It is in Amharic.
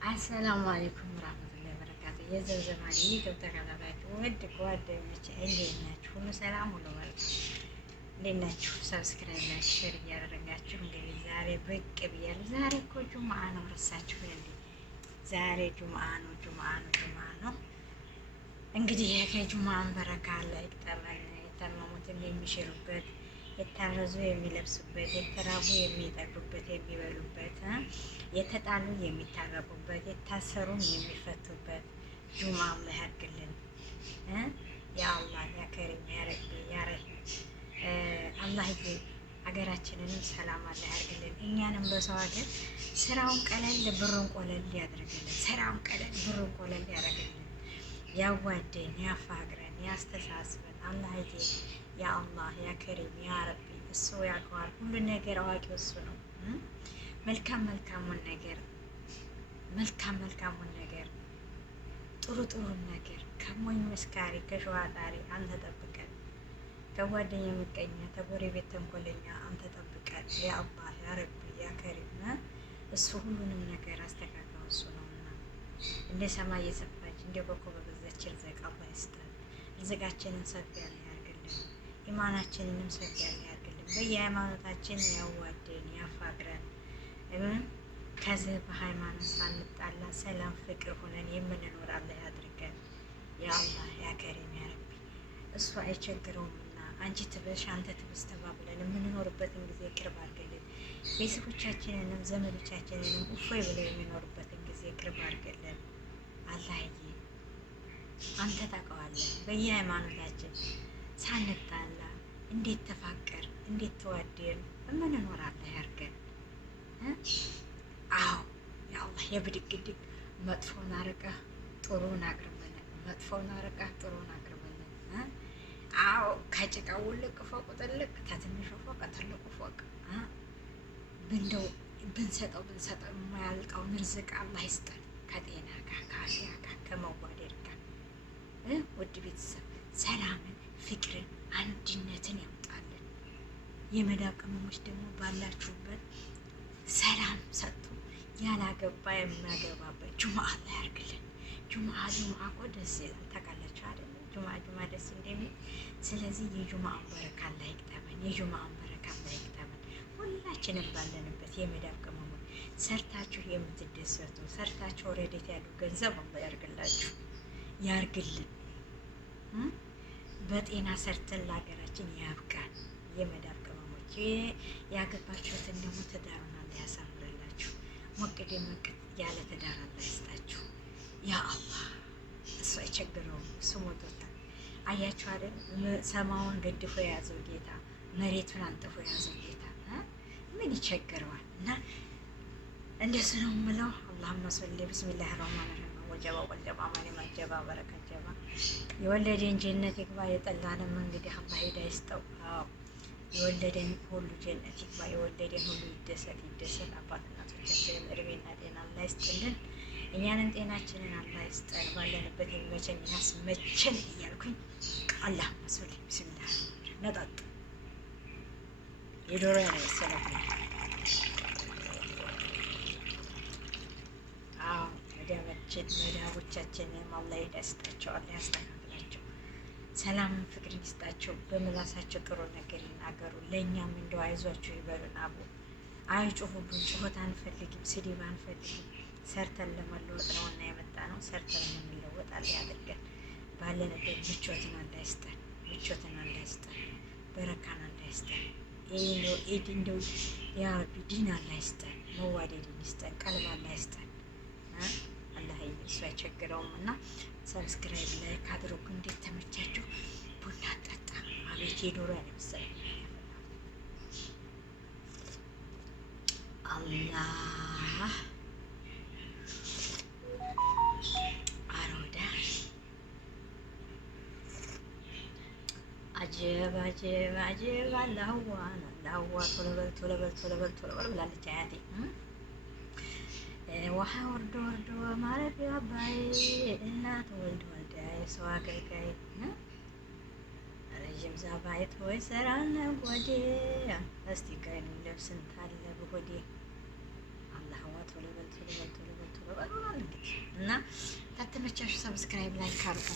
አሰላሙ አለይኩም ወራህመቱላሂ ወበረካቱ። የዘምዘም ዩቲዩብ ተከታታዮች ውድ ጓደኞቼ እንዴት ናችሁ? ሁሉ ሰላም፣ ሁሉ መልካም። እንዴት ናችሁ? ሰብስክራይብ፣ ላይክ፣ ሼር እያደረጋችሁ እንግዲህ ዛሬ ብቅ ብያለሁ። ዛሬ እኮ ጁምአ ነው፣ ረሳችሁ እንዴ? ዛሬ ጁምአ ነው፣ ጁምአ ነው። እንግዲህ ከጁምአን በረካ አላህ ይቅጠመን። የታመሙትን የሚሽሩበት፣ የታረዙ የሚለብሱበት፣ የተራቡ የሚጠግቡበት፣ የሚበሉበት፣ የተጣሉ የሚታረቁበት፣ የታሰሩም የሚፈቱበት ጁምአ አላህ ያድርግልን። ያ አላህ ያ ከሪም ያ ረቢ ያ ረሂም አላህዬ ሀገራችንንም ሰላም አላህ ያድርግልን። እኛንም በሰው ሀገር ስራውን ቀለል ብሩን ቆለል ያድርግልን። ስራውን ቀለል ብሩን ቆለል ያደርግልን። ያዋደን ያፋቅረን ያስተሳስበን አላህዬ ያ አላህ ያ ከሪም ያ ረቢ እሱ ያውቀዋል ሁሉን ነገር አዋቂው እሱ ነው። መልካሙን ነገር ጥሩን ነገር ከሞኝ መስካሪ ከሸዋጣሪ አንተ ጠብቀን፣ ከጓደኛ ምቀኛ ከጎረቤት ተንኮለኛ አንተ ጠብቀን። ያ አላህ ያ ረቢ ያ ከሪም እሱ ሁሉንም ነገር አስተካክለው እሱ ነውና እንደ ሰማይ የሰፋች እንደ ኮከብ በበዛች ርዝቅ አላህ ይስጠን። ርዝቃችንን ሰፊ ያለ ያርግልን። ኢማናችንንም ሰፊ ያለ ያርግልን። በየሃይማኖታችን ያዋደን ያፋቅረን። ከዚህ በሃይማኖት ሳንጣላ ሰላም ፍቅር ሆነን የምንኖር አላህ ያድርገን። ያ አላህ ያ ከሪም ያ ረቢ እሱ አይቸግረውምና አንቺ ትበሽ አንተ ትብስ ተባብለን የምንኖርበትን ጊዜ ቅርብ አድርግልን። ቤተሰቦቻችንንም ዘመዶቻችንንም እፎይ ብለው የሚኖሩበትን ጊዜ ቅርብ አድርግልን። አላህዬ አንተ ታውቀዋለህ። በየሃይማኖታችን ሳንጣላ እንዴት ተፋቀር እንዴት ተዋደን የምንኖር አላህ ያድርገን። አዎ ያአላህ የብድግድግ መጥፎን አርቀህ ጥሩን አቅርበን፣ መጥፎን አርቀህ ጥሩን አቅርበን። አዎ ከጭቃው ውልቅ ፎቅ ጥልቅ ከትንሹ ፎቅ ትልቁ ፎቅ እንደው ብንሰጠው የማያልቀውን ርዝቅ አላህ ይስጠን። ከጤና ጋር ከአፊያ ጋር ከመዋደድ ጋር ውድ ቤተሰብ ሰላምን፣ ፍቅርን፣ አንድነትን ያምጣልን። የመዳብ ቅመሞች ደግሞ ባላችሁበት ሰላም ሰጥቶ ያላገባ የሚያገባበት ጁምአ አላህ ያርግልን። ጁምአ እኮ ደስ ይላል ታውቃላችሁ አይደል? ጁምአ ደስ እንደሚል። ስለዚህ የጁምአን በረካ አላህ ይቅጠመን። የጁምአን በረካ አላህ ይቅጠመን። ሁላችንም ባለንበት የመዳብ ቅመሞች ሰርታችሁ የምትደሰቱ ሰርታችሁ ወረዴት ያሉ ገንዘብ አላህ ያርግላችሁ ያርግልን። በጤና ሰርተን ለሀገራችን ያብቃን። የመዳብ ቅመሞች ያገባችሁትን ደግሞ ትዳሩን አላህ ያሳምርላችሁ። ሞቅ ደመቅ ያለ ትዳር አላህ ይስጣችሁ። ያ አላህ እሱ አይቸግረውም፣ እሱ ሞቶታል። አያችሁ አይደል? ሰማውን ገድፎ የያዘው ጌታ መሬቱን አንጥፎ የያዘው ጌታ ምን ይቸግረዋል? እና እንደሱ ነው የምለው። አላሁመ ሶሊ ቢስሚላሂ ረህማን ረሂም ወጀባ ማን ማጀባ በረከት ጀባ የወለደን ጀነት ይግባ፣ የጠላንም እንግዲህ አላህ ሂዳ ይስጠው። የወለደን ሁሉ ጀነት ይግባ፣ የወለደን ሁሉ ይደሰት። አባት እናቶቻችንን እድሜና ጤና አላህ ይስጥልን። እኛንን ጤናችንን አላህ ይስጠን። ባለንበት የሚመቸን ያስመቸን እያልኩኝ አላሁመ ሶሊ ቢስሚላሂ ነጣጥ የዶሮ ያለ መሰለኝ። አዎ መዳቦቻችንን አላህ ሂዳ ይስጣቸው፣ አላህ ያስተካክላቸው። ሰላምን ፍቅርን ይስጣቸው። በምላሳቸው ጥሩ ነገር ይናገሩ። ለእኛም እንደው አይዟቸው ይበሉን። አቡ አይጩሁብን። ጩኸት አንፈልግም፣ ስድብ አንፈልግም። ሰርተን ለመለወጥ ነው እና የመጣ ነው። ሰርተን የምንለወጥ አላህ ያድርገን። ባለንበት ምቾትን አላህ ይስጠን፣ በረካን አላህ ይስጠን። እንደው ያ ረቢ ዲን አላህ ይስጠን፣ መዋደድን ይስጠን፣ ቀልብ አላህ ይስጠን። አላህ እሱ አይቸግረውም እና ሰብስክራይብ ላይክ አድርጉ። እንዴት ተመቻችሁ? ቡና ጠጣ። አቤት የዶሮ ያለ መሰለኝ። አላህ አሮዳ አጀብ አላህዋ ቶሎ በል ብላለች አያቴ። ውሃ ወርዶ ማረፊያ አባይ እናት ወልዳ የሰው አገልጋይ ረዥም ዛባይት ወይ ሰራነ ጎዴ እስቲ ቀን ልብስን ታለ በሆዴ አላህዋ ቶሎ በል እና ታተመቻችሁ ሰብስክራይብ ላይክ አድርጉ።